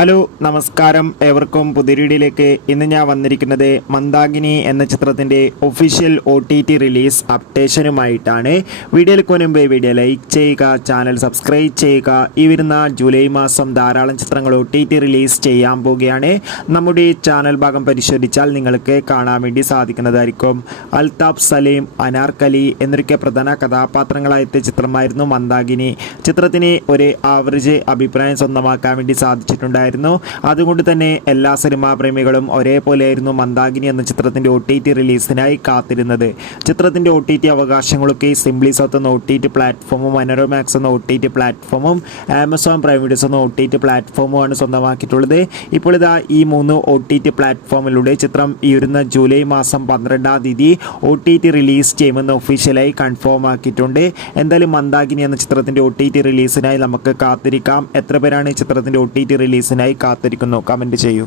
Hello നമസ്കാരം, ഏവർക്കും പുതിയ വീഡിയോയിലേക്ക്. ഇന്ന് ഞാൻ വന്നിരിക്കുന്നത് മന്ദാകിനി എന്ന ചിത്രത്തിൻ്റെ ഒഫീഷ്യൽ OTT റിലീസ് അപ്ഡേഷനുമായിട്ടാണ്. വീഡിയോയിലേക്ക് മുൻപ് വീഡിയോ ലൈക്ക് ചെയ്യുക, ചാനൽ സബ്സ്ക്രൈബ് ചെയ്യുക. ഈ വരുന്ന ജൂലൈ മാസം ധാരാളം ചിത്രങ്ങൾ OTT റിലീസ് ചെയ്യാൻ പോവുകയാണ്. നമ്മുടെ ചാനൽ ഭാഗം പരിശോധിച്ചാൽ നിങ്ങൾക്ക് കാണാൻ വേണ്ടി സാധിക്കുന്നതായിരിക്കും. അൽതാഫ് സലീം, അനാർക്കലി എന്നൊക്കെ പ്രധാന കഥാപാത്രങ്ങളായ ചിത്രമായിരുന്നു മന്ദാകിനി. ചിത്രത്തിന് ഒരു ആവറേജ് അഭിപ്രായം സ്വന്തമാക്കാൻ വേണ്ടി സാധിച്ചിട്ടുണ്ടായിരുന്നു. അതുകൊണ്ട് തന്നെ എല്ലാ സിനിമാ പ്രേമികളും ഒരേപോലെയായിരുന്നു മന്ദാകിനി എന്ന ചിത്രത്തിൻ്റെ OTT റിലീസിനായി കാത്തിരുന്നത്. ചിത്രത്തിൻ്റെ OTT അവകാശങ്ങളൊക്കെ സിംപ്ലി സൗത്ത് എന്ന OTT പ്ലാറ്റ്ഫോമും മനോരമാക്സ് എന്ന OTT പ്ലാറ്റ്ഫോമും ആമസോൺ പ്രൈം വീഡിയോസ് എന്ന OTT പ്ലാറ്റ്ഫോമുമാണ് സ്വന്തമാക്കിയിട്ടുള്ളത്. ഇപ്പോൾ ഇതാ ഈ 3 OTT പ്ലാറ്റ്ഫോമിലൂടെ ചിത്രം ഈ വരുന്ന ജൂലൈ മാസം 12-ാം തീയതി OTT റിലീസ് ചെയ്യുമെന്ന് ഒഫീഷ്യലായി കൺഫേം ആക്കിയിട്ടുണ്ട്. എന്തായാലും മന്ദാകിനി എന്ന ചിത്രത്തിൻ്റെ OTT റിലീസിനായി നമുക്ക് കാത്തിരിക്കാം. എത്ര പേരാണ് ഈ ചിത്രത്തിൻ്റെ OTT റിലീസിനായി കാത്തിരിക്കുന്നു? കമൻറ്റ് ചെയ്യൂ.